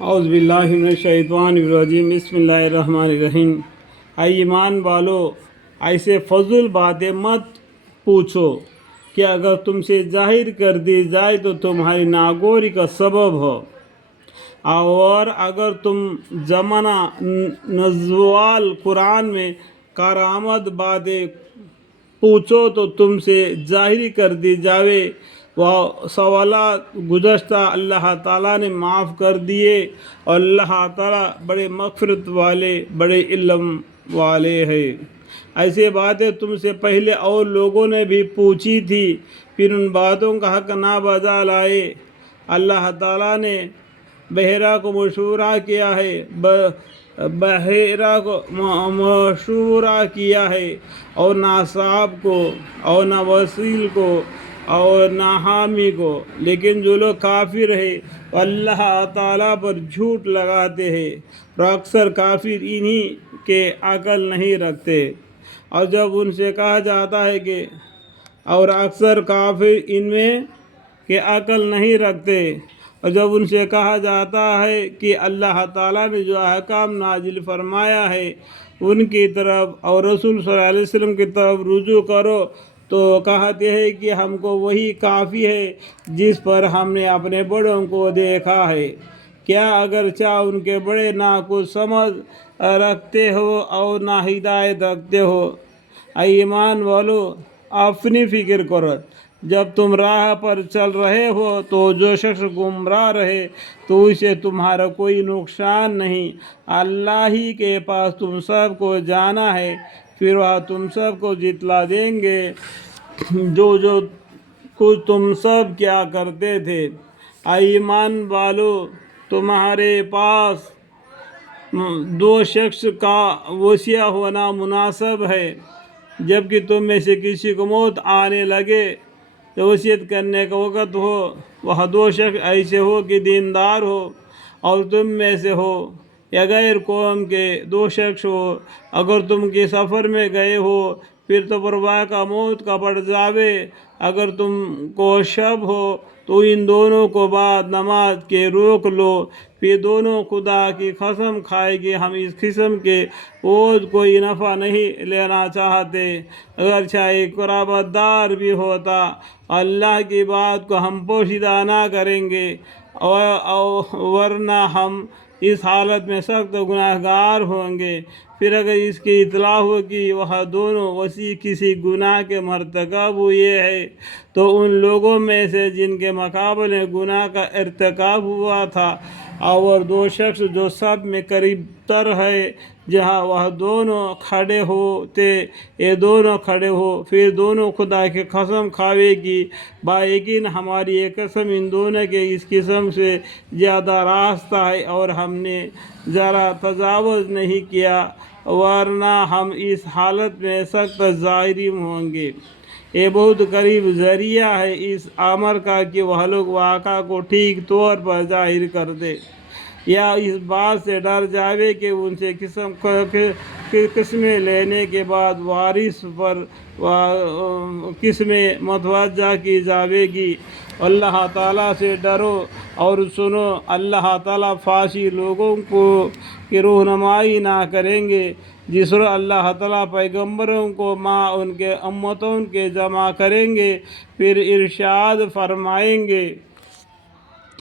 اعوذ باللہ من الشیطان الرجیم بسم اللہ الرحمن الرحیم۔ اے ایمان والو، ایسے فضول باتیں مت پوچھو کہ اگر تم سے ظاہر کر دی جائے تو تمہاری ناگوری کا سبب ہو، اور اگر تم زمانہ نزول قرآن میں کارآمد باتیں پوچھو تو تم سے ظاہر کر دی جاوے۔ وہ سوالات گزشتہ اللہ تعالیٰ نے معاف کر دیے، اور اللہ تعالیٰ بڑے مغفرت والے، بڑے علم والے ہیں۔ ایسے باتیں تم سے پہلے اور لوگوں نے بھی پوچھی تھی، پھر ان باتوں کا حق نہ بجا لائے۔ اللہ تعالیٰ نے بحیرہ کو مشورہ کیا ہے، بحیرہ کو مشورہ کیا ہے، اور نہ صاحب کو، اور نہ وسیل کو، اور نہ حامی کو، لیکن جو لوگ کافر ہیں وہ اللہ تعالیٰ پر جھوٹ لگاتے ہیں، اور اکثر کافر انہی کے عقل نہیں رکھتے۔ اور جب ان سے کہا جاتا ہے کہ اور اکثر کافر ان میں کے عقل نہیں رکھتے، اور جب ان سے کہا جاتا ہے کہ اللہ تعالیٰ نے جو احکام نازل فرمایا ہے ان کی طرف اور رسول صلی اللہ علیہ وسلم کی طرف رجوع کرو، تو کہتے ہیں کہ ہم کو وہی کافی ہے جس پر ہم نے اپنے بڑوں کو دیکھا ہے۔ کیا اگرچہ ان کے بڑے نہ کچھ سمجھ رکھتے ہو اور نہ ہدایت رکھتے ہو؟ اے ایمان والو، اپنی فکر کرو، جب تم راہ پر چل رہے ہو تو جو شخص گمراہ رہے تو اسے تمہارا کوئی نقصان نہیں۔ اللہ ہی کے پاس تم سب کو جانا ہے، پھر وہ تم سب کو جتلا دیں گے جو کچھ تم سب کیا کرتے تھے۔ اے ایمان والو، تمہارے پاس دو شخص کا وصیہ ہونا مناسب ہے۔ جبکہ تم میں سے کسی کو موت آنے لگے تو وصیت کرنے کا وقت ہو، وہ دو شخص ایسے ہو کہ دیندار ہو اور تم میں سے ہو، یا غیر قوم کے دو شخص ہو، اگر تم کے سفر میں گئے ہو پھر تو پرواہ کا موت کا پڑ جاوے۔ اگر تم کو شب ہو تو ان دونوں کو بعد نماز کے روک لو، پھر دونوں خدا کی قسم کھائے کہ ہم اس قسم کے عوض کوئی نفع نہیں لینا چاہتے، اگرچہ ایک قرابت دار بھی ہوتا۔ اللہ کی بات کو ہم پوشیدہ نہ کریں گے، ورنہ ہم اس حالت میں سخت گناہگار ہوں گے۔ پھر اگر اس کی اطلاع ہو کہ وہ دونوں وصی کسی گناہ کے مرتکب ہوئے ہیں تو ان لوگوں میں سے جن کے مقابلے گناہ کا ارتکاب ہوا تھا، اور دو شخص جو سب میں قریب تر ہے، جہاں وہ دونوں کھڑے ہوتے یہ دونوں کھڑے ہو، پھر دونوں خدا کی قسم کھاوے کہ بایقین ہماری یہ قسم ان دونوں کے اس قسم سے زیادہ راستہ ہے، اور ہم نے ذرا تجاوز نہیں کیا، ورنہ ہم اس حالت میں سخت ظالم ہوں گے۔ یہ بہت قریب ذریعہ ہے اس امر کا کہ وہ لوگ واقعہ کو ٹھیک طور پر ظاہر کر دے، یا اس بات سے ڈر جاوے کہ ان سے قسمیں لینے کے بعد وارث پر قسمیں متوجہ کی جاوے گی۔ اللہ تعالیٰ سے ڈرو اور سنو، اللہ تعالیٰ فاسق لوگوں کی رہنمائی نہ کریں گے۔ جس روز اللہ تعالیٰ پیغمبروں کو ان کے امتوں کے جمع کریں گے، پھر ارشاد فرمائیں گے